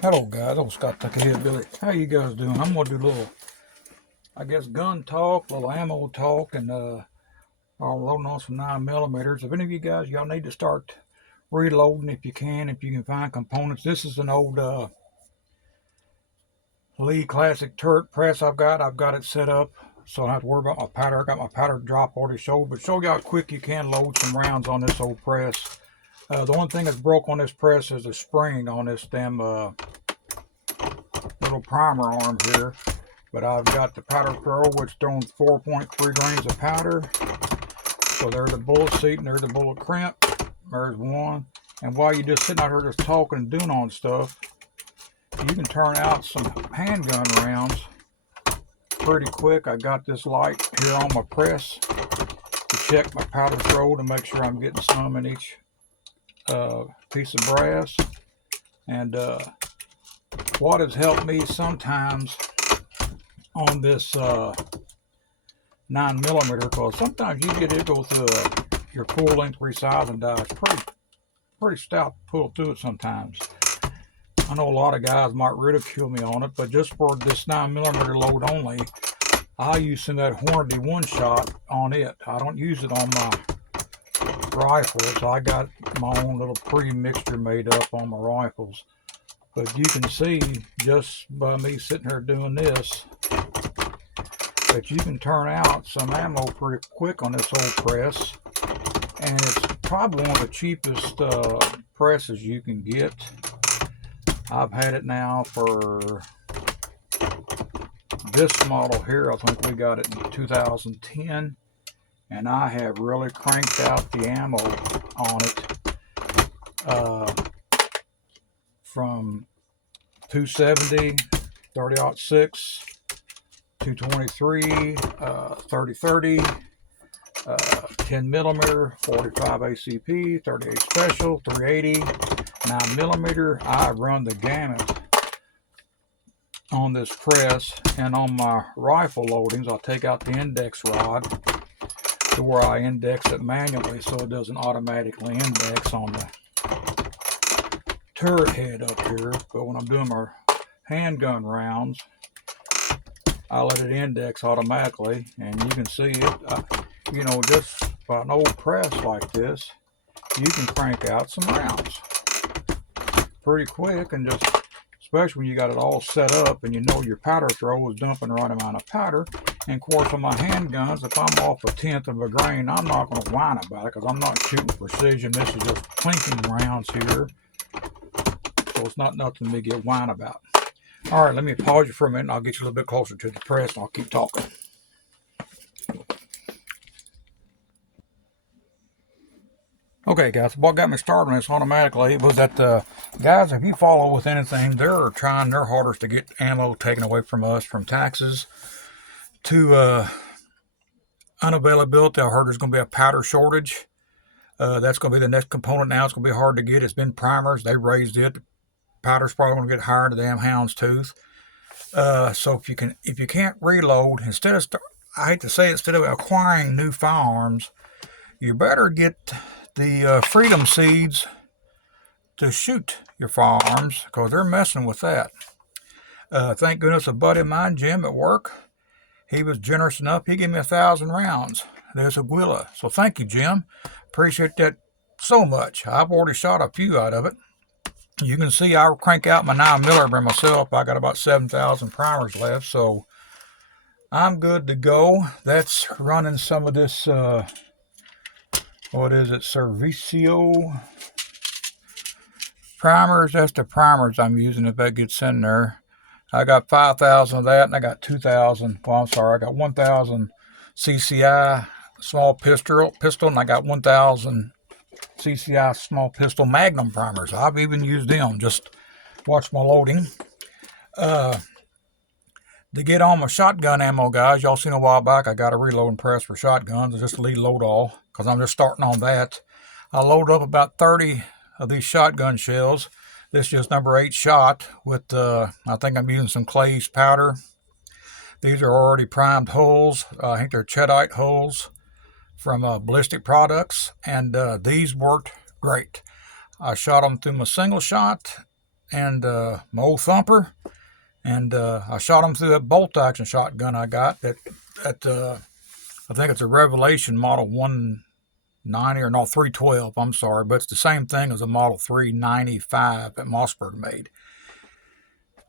Hello guys, old Scott Tucker here, Billy. How you guys doing? I'm gonna do a little, I guess, gun talk, a little ammo talk, and I'll loading on some 9mm. If any of you guys, y'all need to start reloading if you can find components. This is an old Lee Classic turret press I've got it set up so I don't have to worry about my powder. I got my powder drop already showed, but show you how quick you can load some rounds on this old press. The only thing that's broke on this press is the spring on this damn little primer arm here, but I've got the powder throw, which throwing 4.3 grains of powder. So there's the bullet seat and there's the bullet crimp. There's one. And while you're just sitting out here just talking and doing on stuff, you can turn out some handgun rounds pretty quick. I got this light here on my press to check my powder throw to make sure I'm getting some in each piece of brass. And what has helped me sometimes on this 9mm, because sometimes you get it go through your full length resizing die. It's pretty stout to pull through it sometimes. I know a lot of guys might ridicule me on it, but just for this 9mm load only, I use some of that Hornady one shot on it. I don't use it on my rifles. I got my own little pre-mixture made up on my rifles. But you can see just by me sitting here doing this that you can turn out some ammo pretty quick on this old press. And it's probably one of the cheapest presses you can get. I've had it now for this model here. I think we got it in 2010. And I have really cranked out the ammo on it. From 270, 30-06, 223, 30-30, 10mm, 45 ACP, 38 Special, 380, 9mm. I run the gamut on this press, and on my rifle loadings, I'll take out the index rod to where I index it manually so it doesn't automatically index on the turret head up here. But when I'm doing my handgun rounds, I let it index automatically, and you can see it. You know, just by an old press like this, you can crank out some rounds pretty quick, and just especially when you got it all set up and you know your powder throw is dumping the right amount of powder. And of course, on my handguns, if I'm off 1/10 of a grain, I'm not going to whine about it because I'm not shooting precision. This is just clinking rounds here. So it's not nothing to get whine about. All right, let me pause you for a minute and I'll get you a little bit closer to the press and I'll keep talking. Okay, guys, what got me started on this automatically was that, guys, if you follow with anything, they're trying their hardest to get ammo taken away from us, from taxes to unavailability. I heard there's going to be a powder shortage. That's going to be the next component now. It's going to be hard to get. It's been primers. They raised it. Powder's probably going to get higher than the damn hound's tooth. So if you can't reload, I hate to say it, instead of acquiring new firearms, you better get the freedom seeds to shoot your firearms, because they're messing with that. Thank goodness a buddy of mine, Jim, at work, he was generous enough. He gave me 1,000 rounds. There's a Guilla. So thank you, Jim. Appreciate that so much. I've already shot a few out of it. You can see I crank out my 9mm myself. I got about 7,000 primers left, so I'm good to go. That's running some of this, what is it, Servicio primers. That's the primers I'm using if that gets in there. I got 5,000 of that, and I got 2,000, well, I'm sorry, I got 1,000 CCI small pistol, and I got 1,000 CCI small pistol Magnum primers. I've even used them. Just watch my loading. To get on my shotgun ammo, guys, y'all seen a while back, I got a reloading press for shotguns. It's just a lead load all, because I'm just starting on that. I load up about 30 of these shotgun shells. This is just number 8 shot with, I think I'm using some Clay's powder. These are already primed holes. I think they're Cheddite holes from Ballistic Products, and these worked great. I shot them through my single shot, and my old thumper, and I shot them through that bolt action shotgun I got. I think it's a Revelation Model 190 or no 312. I'm sorry, but it's the same thing as a Model 395 that Mossberg made.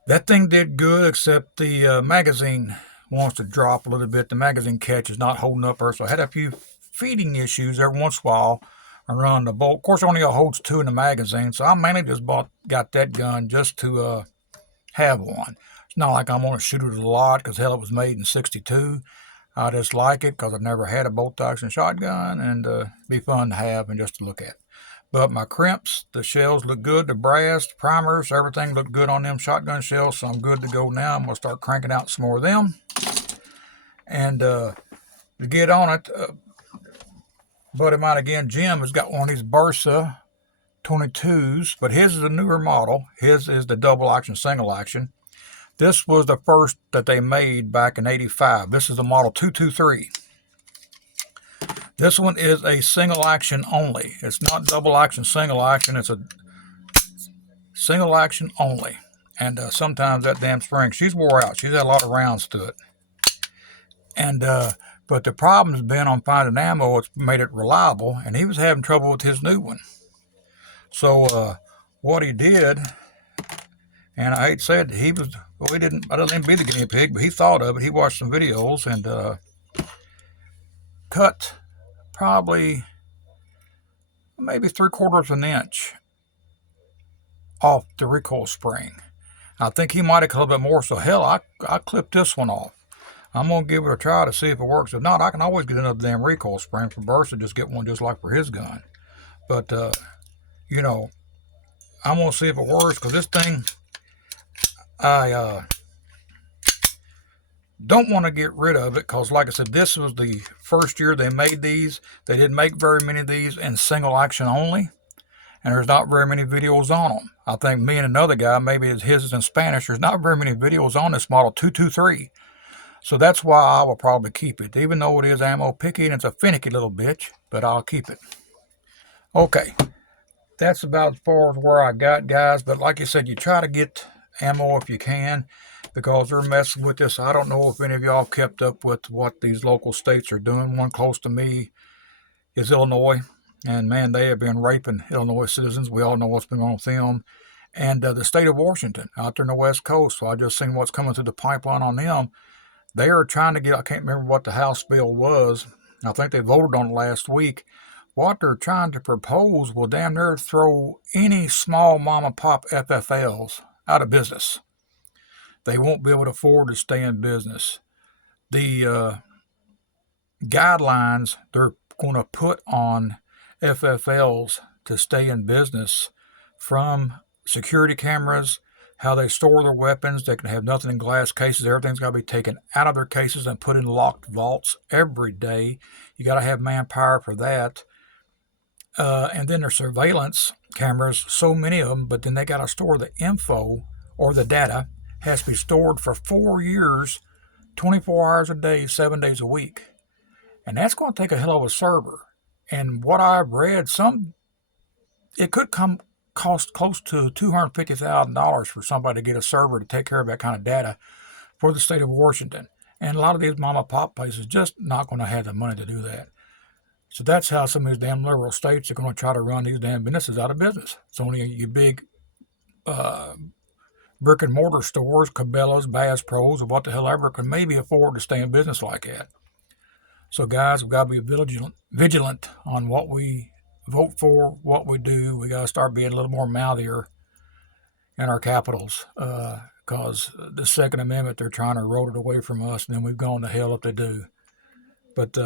That thing did good, except the magazine wants to drop a little bit. The magazine catch is not holding up her, so I had a few feeding issues every once in a while around the bolt. Of course, only holds 2 in the magazine, so I mainly just got that gun just to have one. It's not like I'm going to shoot it a lot, because hell, it was made in '62. I just like it because I've never had a bolt action shotgun, and be fun to have and just to look at. But my crimps, the shells look good, the brass, the primers, everything looked good on them shotgun shells, so I'm good to go now. I'm going to start cranking out some more of them. And to get on it, buddy of mine again, Jim, has got one of these Bersa 22s, but his is a newer model. His is the double action, single action. This was the first that they made back in '85. This is the model 223. This one is a single action only. It's not double action, single action. It's a single action only. And sometimes that damn spring, she's wore out. She's had a lot of rounds to it. And but the problem's been on finding ammo. It's made it reliable, and he was having trouble with his new one. So what he did, and I hate to say it, I didn't even be the guinea pig, but he thought of it. He watched some videos and cut probably maybe 3/4 of an inch off the recoil spring. I think he might have cut a little bit more, so hell, I clipped this one off. I'm going to give it a try to see if it works. If not, I can always get another damn recoil spring from Bersa, just get one just like for his gun. But, you know, I'm going to see if it works, because this thing, I don't want to get rid of it, because like I said, this was the first year they made these. They didn't make very many of these in single action only, and there's not very many videos on them. I think me and another guy, maybe his is in Spanish, there's not very many videos on this model 223. So that's why I will probably keep it, even though it is ammo picky and it's a finicky little bitch, but I'll keep it. Okay, that's about as far as where I got, guys. But like I said, you try to get ammo if you can, because they're messing with this. I don't know if any of y'all kept up with what these local states are doing. One close to me is Illinois, and man, they have been raping Illinois citizens. We all know what's been on with them. And the state of Washington out there on the West Coast, so I just seen what's coming through the pipeline on them. They are trying to get, I can't remember what the House bill was. I think they voted on it last week. What they're trying to propose will damn near throw any small mom and pop FFLs out of business. They won't be able to afford to stay in business. The guidelines they're going to put on FFLs to stay in business, from security cameras, how they store their weapons. They can have nothing in glass cases. Everything's got to be taken out of their cases and put in locked vaults every day. You got to have manpower for that. And then their surveillance cameras, so many of them, but then they got to store the info, or the data has to be stored for 4 years, 24 hours a day, 7 days a week. And that's going to take a hell of a server. And what I've read, it could cost close to $250,000 for somebody to get a server to take care of that kind of data for the state of Washington. And a lot of these mom and pop places just not going to have the money to do that. So that's how some of these damn liberal states are going to try to run these damn businesses out of business. It's only your big brick and mortar stores, Cabela's, Bass Pros, or what the hell ever can maybe afford to stay in business like that. So guys, we've got to be vigilant on what we vote for, what we do. We got to start being a little more mouthier in our capitals, because the Second Amendment, they're trying to erode it away from us, and then we've gone to hell if they do. But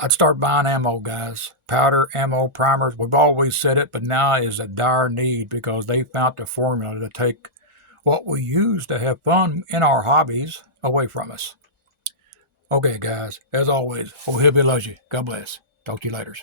I'd start buying ammo, guys. Powder, ammo, primers. We've always said it, but now is a dire need, because they found the formula to take what we use to have fun in our hobbies away from us. Okay, guys, as always, oh, Hillbilly loves you. God bless. Talk to you later.